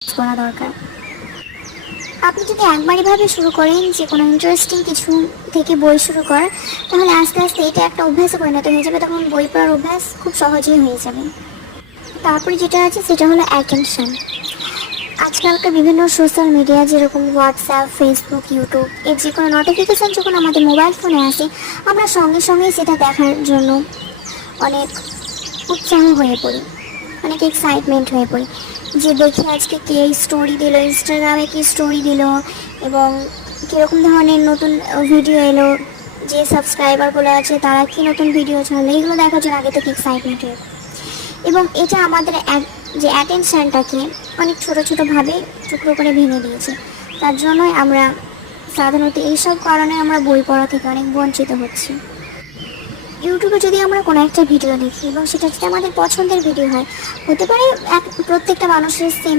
করা দরকার। আপনি যদি একবারই ভাবে শুরু করেন যে কোনো ইন্টারেস্টিং কিছু থেকে বই শুরু করার, তাহলে আস্তে আস্তে এটা একটা অভ্যাসে পরিণত হয়ে যাবে, তখন বই পড়ার অভ্যাস খুব সহজেই হয়ে যাবে। তারপরে যেটা আছে সেটা হলো অ্যাটেনশন। আজকালকার বিভিন্ন সোশ্যাল মিডিয়া যেরকম হোয়াটসঅ্যাপ, ফেসবুক, ইউটিউব এর যে কোনো নোটিফিকেশান যখন আমাদের মোবাইল ফোনে আসে, আমরা সঙ্গে সঙ্গেই সেটা দেখার জন্য অনেক উৎসাহ হয়ে পড়ি, অনেক এক্সাইটমেন্ট হয়ে পড়ি যে দেখি আজকে কে স্টোরি দিল, ইনস্টাগ্রামে কি স্টোরি দিল এবং কীরকম ধরনের নতুন ভিডিও এলো, যে সাবস্ক্রাইবারগুলো আছে তারা কি নতুন ভিডিও ছাড়লো, এগুলো দেখার জন্য আগে থেকে এক্সাইটমেন্ট হয়ে। এবং এটা আমাদের যে অ্যাটেনশানটাকে অনেক ছোটো ছোটোভাবে টুকরো করে ভেঙে দিয়েছে। তার জন্যই আমরা সাধারণত এইসব কারণে আমরা বই পড়া থেকে অনেক বঞ্চিত হচ্ছি। ইউটিউবে যদি আমরা কোনো একটা ভিডিও দেখি এবং সেটা যদি আমাদের পছন্দের ভিডিও হয়, হতে পারে প্রত্যেকটা মানুষের সেম